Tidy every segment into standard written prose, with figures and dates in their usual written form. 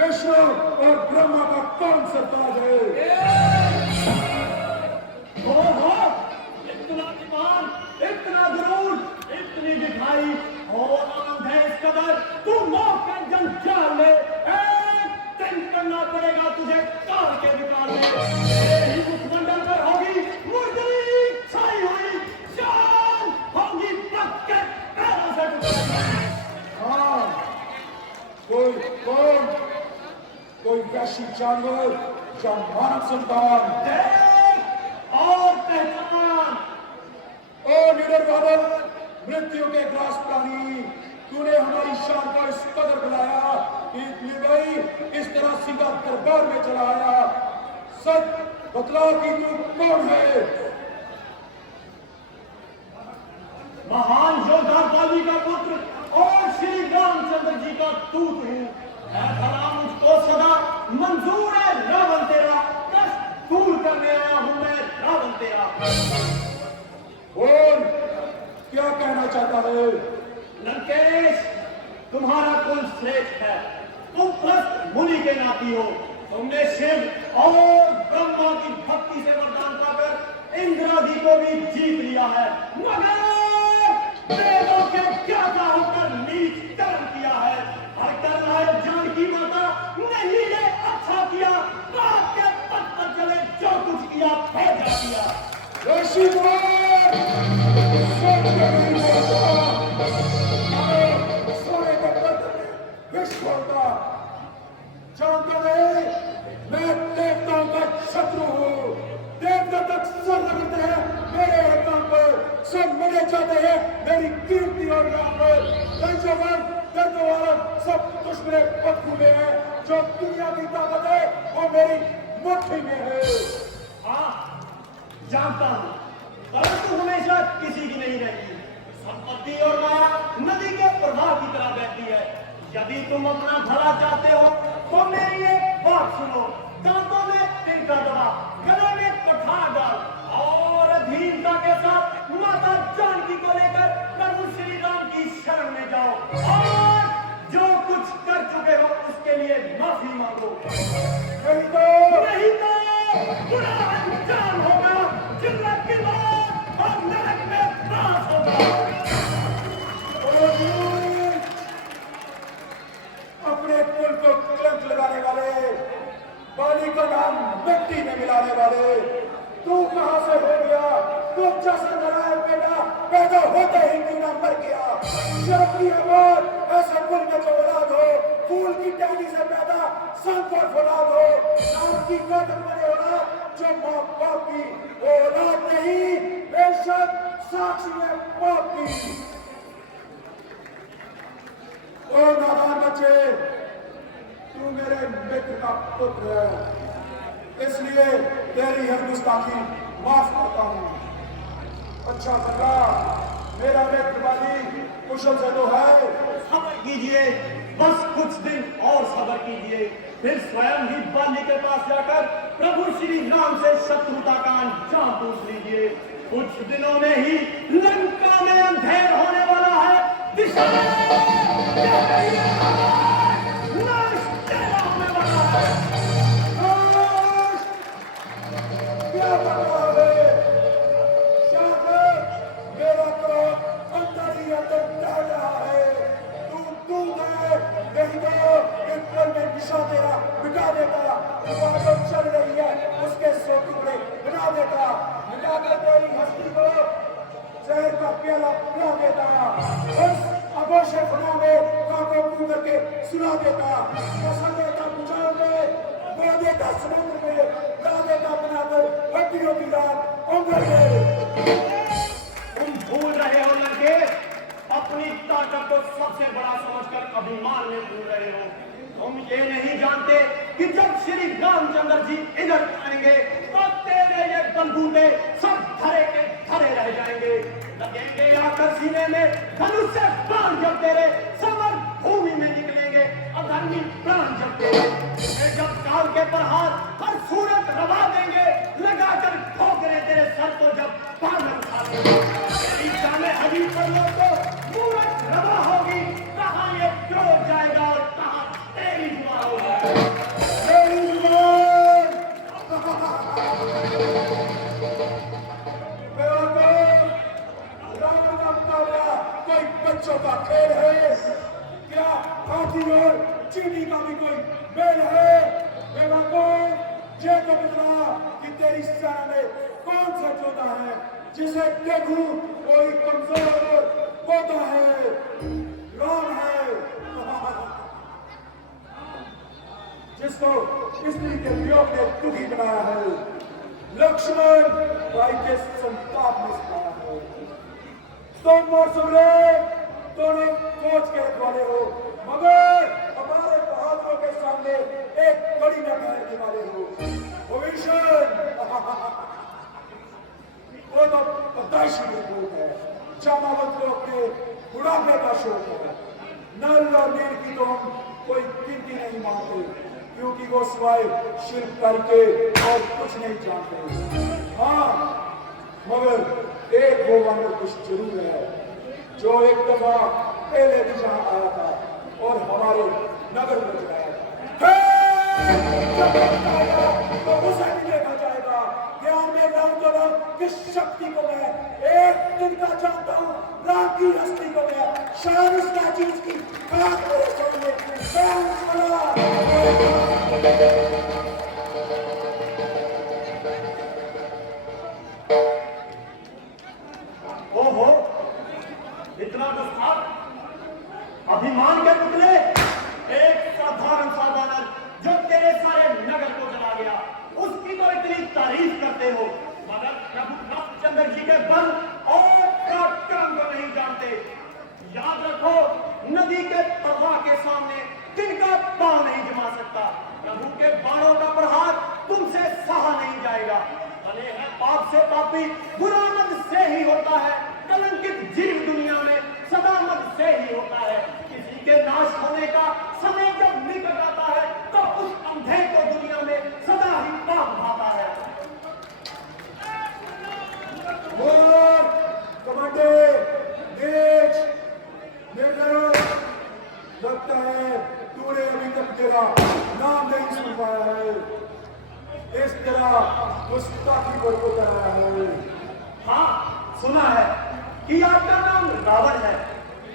विष्णु और ब्रह्मा का कौन सरताज है? हो इतना ईमान, इतना जुनून, इतनी दिखाई और आनंद है इस कदर, तू मौत का जंजाल में एक दिन करना पड़ेगा तुझे काल के निकाल में। तेरी मुखमंडल पर होगी मुर्दली छाई हुई, जान होगी पक के पैरों से टूटेगी। हाँ, कोई वैसी जानवर या मानव संतान और पहचान। ओ निडर बादल, मृत्यु के ग्रास प्राणी, तूने हमारी शान को इस कदर बुलाया कि गई इस तरह सीधा दरबार में चला आया। सच बतला कि तू कौन है? महान योद्धा बाली का पुत्र और श्री रामचंद्र जी का दूत हूँ। भला मुझको सदा मंजूर है रावण तेरा, कष्ट दूर करने आया हूँ मैं रावण तेरा। बोल, क्या कहना चाहता है? लंकेश, तुम्हारा कुल श्रेष्ठ है, तुम प्रस्त मुनि के नाती हो। तुमने शिव और ब्रह्मा की भक्ति से वरदान पाकर इंद्रादि को भी जीत लिया है, मगर वेदों के ज्ञाता होकर नीच कर्म किया है। हर कर लायक जानकी माता नहीं ने अच्छा किया, बात के पथ पर चले जो कुछ किया भेजा किया। ऋषि कुमार, सोने के बर्तन में विष घोलता। जानते नहीं, मैं देवताओं का शत्रु हूँ। देवता तक सर रखते हैं मेरे काम पर, सब मरे जाते हैं मेरी कीर्ति और नाम पर। पंचवन दर्द वाला सब दुश्मन पत्थर में है, जो दुनिया की ताकत है वो मेरी मुट्ठी में है। हाँ, जानता हूँ, परंतु हमेशा किसी की नहीं रहती। संपत्ति और माया नदी के प्रवाह की तरह बहती है। यदि तुम अपना भला चाहते हो तो मेरी एक बात सुनो। दांतों में तिनका दबा, गले में कठार डाल और अधीनता के साथ माता जानकी को लेकर प्रभु श्री राम की शरण में जाओ और जो कुछ कर चुके हो उसके लिए माफी मांगो। नहीं तो बुरा अंजाम होगा, जिल्लत की मौत और नरक में त्रास होगा। अपने कुल को कलंक लगाने वाले, बाली का नाम मिट्टी में मिलाने वाले, तू कहां से हो गया? तू जैसे नारायण बेटा पैदा होते ही क्यों ना मर गया? शर्म की आवाज, ऐसे कुल में जो औलाद हो, फूल की टहनी से पैदा संकर फौलाद हो, नाम की कदर बने औलाद जो माँ बाप की औलाद नहीं, बेशक साक्षी है बाप की। ओ नादान बच्चे, तू मेरे मित्र का पुत्र है, इसलिए तेरी हर गुस्ताखी माफ करता हूँ। अच्छा बता, मेरा मित्र बाली कुशल से तो है? सब्र कीजिए, बस कुछ दिन और सब्र कीजिए, फिर स्वयं ही बाली के पास जाकर प्रभु श्री राम से शत्रुता का अंजाम पूछ लीजिए। कुछ दिनों में ही लंका में अंधेर होने वाला है। दिशा नाश तेरा होने वाला है। क्या बता है? शायद मेरा क्रोध अंदर ही अंदर डर रहा है। तू है, नहीं तो एक पल में दिशा तेरा मिटा देता। वह जो चल रही है उसके 100 टुकड़े बना देता, मिटाकर तेरी हस्ती को जहर का प्याला पिला देता। उस अघोषित फना में कांटों को करके सुला देता। फसल देता बुझाओ में, बो देता समुद्र में, ला देता बनाकर हड्डियों की रात उंगल में। तुम भूल रहे हो लंकेश, अपनी ताकत को सबसे बड़ा समझकर अभिमान में भूल रहे हो। तुम ये नहीं जानते कि जब श्री रामचंद्र जी इधर आएंगे तो तेरे ये बंदूके सब धरे के धरे रह जाएंगे। लगेंगे आकर सीने में धनुष से प्राण जब तेरे समर भूमि में निकलेंगे, अधर्मी प्राण जब तेरे जब काल के प्रहार हर सूरत रवा देंगे, लगाकर ठोकरे तेरे सर को जब पालन उठा देंगे। तेरी जाने हदी पर लोग को मूरत रवा होगी, कहाँ ये क्रोध जाएगा और कहाँ तेरी दुआ होगी। को बतला कि तेरी सेना में कौन सा जोधा है जिसे देखूं कोई कमजोर पोता है, राम है जिसको स्त्री के वियोग ने दुखी बनाया है, लक्ष्मण भाई के संताप में सताया है। तुम और सुग्रीव दोनों कोच के रखवाले हो, मगर हमारे बहादुरों के सामने एक बड़ी न ठहरने वाले हो। भविष्य वो तो पैदाइशी रूप है, जामावत लोग के बुढ़ापे का शोक है। नल और नील की तो हम कोई गिनती नहीं मानते, क्योंकि वो सिवाय शिल्प करके और कुछ नहीं जानते। हाँ, मगर एक वो वानर कुछ जरूर है जो एक दफा पहले भी जहां आया था और हमारे नगर में चलाया था। जब वक्त आएगा तो उसे भी देखा जाएगा। ध्यान में लाऊं तो लाऊं किस शक्ति को मैं एक दिन का जानता हूं, राम की हस्ती को मैं शान इस चीज की खाक मेरे सामने ओहो, इतना गुस्सा, अभिमान के पुतले, एक साधारण सा वानर जो तेरे सारे नगर को जला गया, उसकी तो इतनी तारीफ करते हो, मगर प्रभु रामचंद्र जी के बल और पराक्रम को नहीं जानते। याद रखो, नदी के प्रवाह के सामने तिनका पांव नहीं जमा सकता। प्रभु के बाणों का प्रहार तुमसे सहा नहीं जाएगा। भले है पाप से पापी, बुरा मत से ही होता है, कलंकित जीव दुनिया में सदा मत से ही होता है। किसी के नाश होने का समय जब निकट आता है तो उस अंधे को दुनिया में सदा ही पाप भाता है। कमांडर देख, लगता है तूने अभी तक तेरा नाम नहीं सुन पाया है। इस तरह गुस्ताखी पर को कराया है। हाँ, सुना है कि आपका नाम रावण है,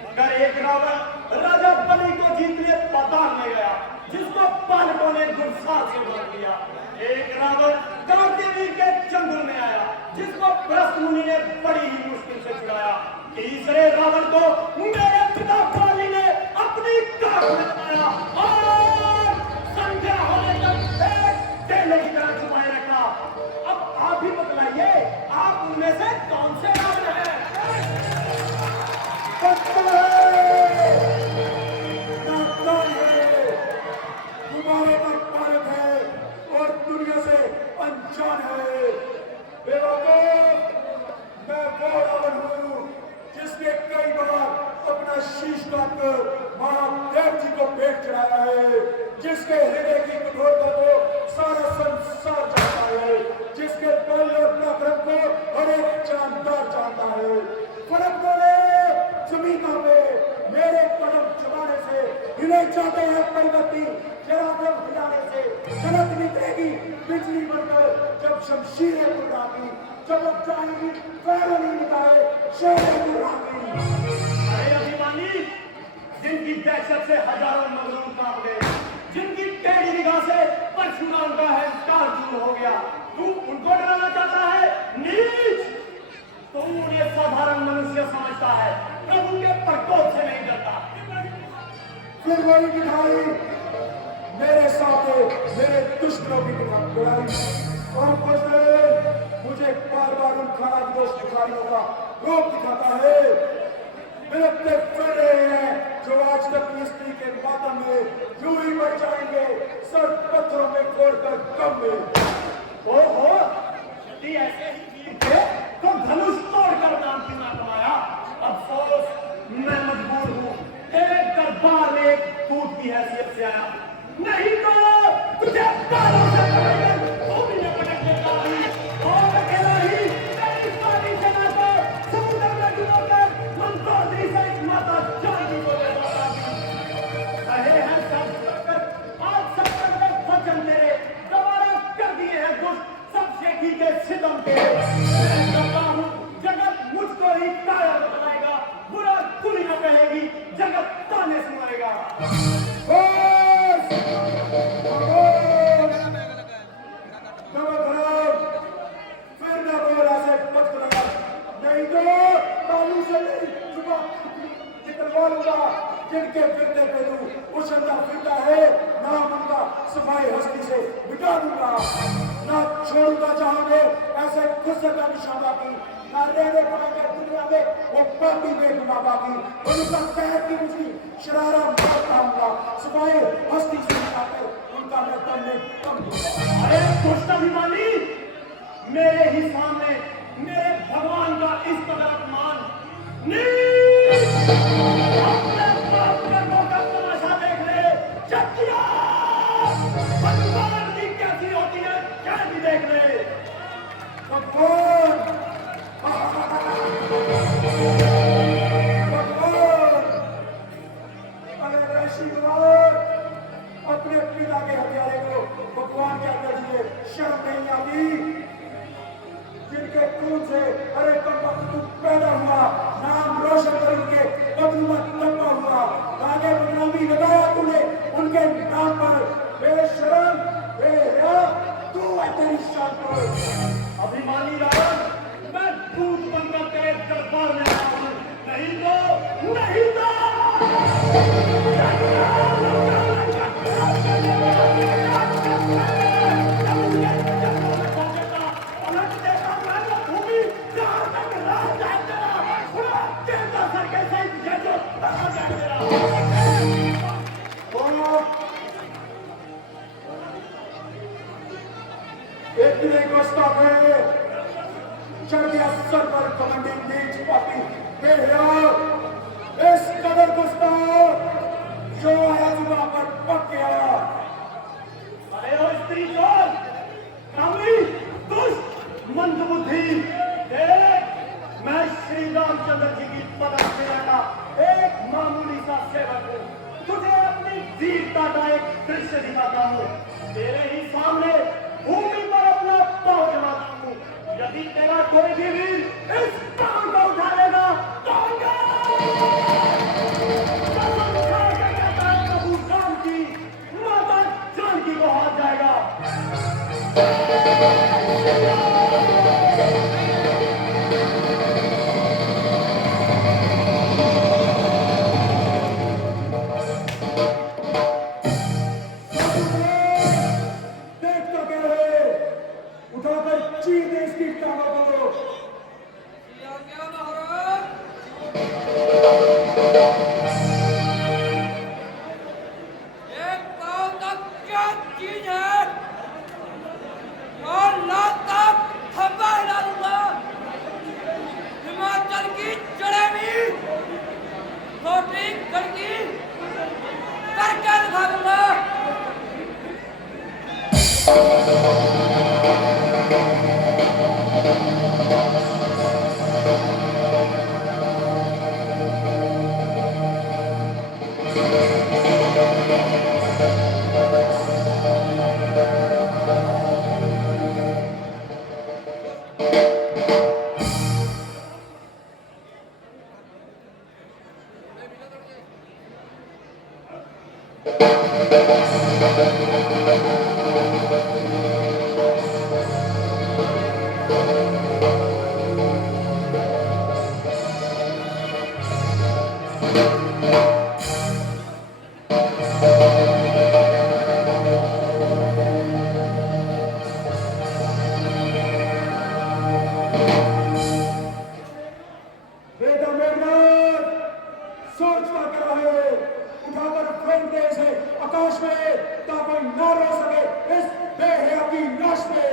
मगर एक रावण राजा बलि को जीतने पाताल में गया, जिसको पालकों ने गुस्सा से मार दिया। एक रावण कांकेवीर के जंगल में आया, जिसको प्रस्थ मुनि ने बड़ी ही मुश्किल से छुड़ाया। तीसरे रावण को मेरे पिता बाली ने अपनी काख में बनाया और संध्या होने तक एक केले की तरह छुपाए रखा। अब आप ही बतलाइए, आप उनमें से कौन से रावण हैं? तुम्हारे पर भारत है और दुनिया से अनजान है। बेवकूफ, मैं वो रावण हूँ जिसने कई बार अपना शीश काटकर महादेव जी को भेंट चढ़ाया है, जिसके हृदय की कठोरता को सारा संसार जानता है, जिसके बल और पराक्रम को हर एक जानदार जानता है। फर्क बोले जमीन पे मेरे कदम चबाने से हिले जाते हैं पर्वती, जरा दम हिलाने से जगत निकलेगी बिजली बनकर। जब शमशीरें उड़ागी, चमक जाएगी पैरों नहीं निकाले शेरें उड़ागी। अरे अभिमानी, जिनकी दहशत से हजारों मजलूम कांप गए, जिनकी टेढ़ी निगाह से परशुराम का अहंकार दूर हो गया, तू उनको डराना चाहता है? नीच! तू उन्हें साधारण मनुष्य समझता है, प्रभु के प्रकोप से नहीं डरता। फिर वही दिखाई मेरे सामने मेरे दुश्मनों की लड़ाई और मुझे बार बार उन खानादोष भिखारियों का रोग दिखाता है। बिलखते फिर रहे हैं जो आज तक स्त्री के मातम में यूं ही बढ़ जाएंगे, सर पत्थरों में फोड़कर कम में। ओहो, यदि ऐसे ही वीर थे तो धनुष तोड़कर नाम क्यों ना कमाया? अफसोस, मैं मजबूर हूँ, तेरे दरबार में एक दूत की हैसियत से आया, नहीं तो तुझे बालों से पकड़कर भूमि में पटक देता ही, और अकेला ही तेरी सारी सेना को समुद्र में डुबोकर मंदोदरी से एक माता जानकी को ले जाता ही। कहे हैं सब कर, आज सब कर वचन तेरे दोबारा कर दिए हैं दुष्ट सब शेखी के सितम तेरे। मैं कहता हूँ, जगत मुझको ही काया बतलाएगा, बुरा कुली न कहेगी, जगत ताने सुनाएगा। उछलता फिरता है, नाम उनका सफाई हस्ती से मिटा दूंगा। ना छोड़ूंगा जहां में ऐसे गुस्से का निशाना की, ना रहने पाएंगे दुनिया में वो पापी बेगुनाह बाकी। उनका पैर की मुझी शरारा मार खाऊंगा, सफाई हस्ती से मिटाकर उनका मैं दम में कम दूंगा। अरे दुष्ट अभिमानी, मेरे ही सामने मेरे भगवान का इस कदर अपमान अपने बाप कर्मों का तमाशा देख ले। चकिया भगवान की कैसी होती है क्या भी देख ले। भगवान अरे ऋषि कुमार, अपने पिता के हत्यारे को भगवान क्या कर दिए, शर्म नहीं आती? जिनके खून से अरे कम तू पैदा हुआ, नाम रोशन कर उनके बदलू में तब्बा हुआ, आगे बदनामी लगाया तूने उनके नाम पर। बेशरम बेहया तू है तेरी शान पर। अभिमानी रावण, मैं दूध बनकर तेरे दरबार में आया हूं, नहीं तो इतने गुस्ताख है, चढ़ गया सर पर कमंडी नीच पापी बेहया। इस कदर गुस्ताख जो आया जुबान पर पक गया। अरे ओ स्त्री चोर, कामी, दुष्ट, मंदबुद्धि, देख, मैं श्री रामचंद्र जी की पदक सेना का एक मामूली सा सेवक हूँ। तुझे अपनी वीरता का एक दृश्य दिखाता हूँ। तेरे ही सामने भूमि पर अपना पांव जमाता हूँ। यदि तेरा कोई भी वीर इस पांव को उठा लेगा तो प्रभु जानकी, माता जानकी को हाथ जाएगा। आकाश में ताकि न रह सके इस बेहया की नाश में।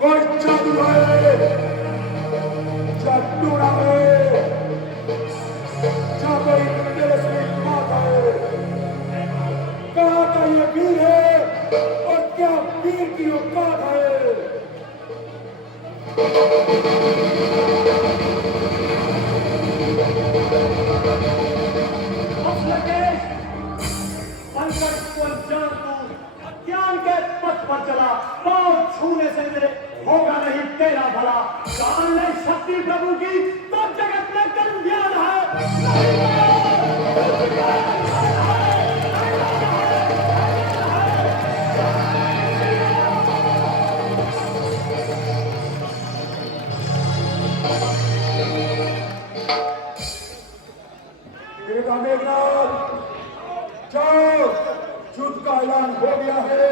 कोई जादू है, जादूड़ा है, कोई तिलस्मी बात है। कहाँ का ये वीर है और क्या वीर की औकात है। ज्ञान के पथ पर चला, पांव छूने से मेरे होगा नहीं तेरा भला। जान ले शक्ति प्रभु की तो जगत में कल्याण है। बेटा मेघनाथ, जाओ, युद्ध का ऐलान हो गया है।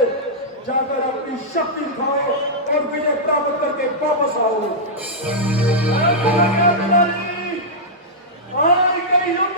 जाकर अपनी शक्ति दिखाओ और विजय प्राप्त करके वापस आओ। आज के युग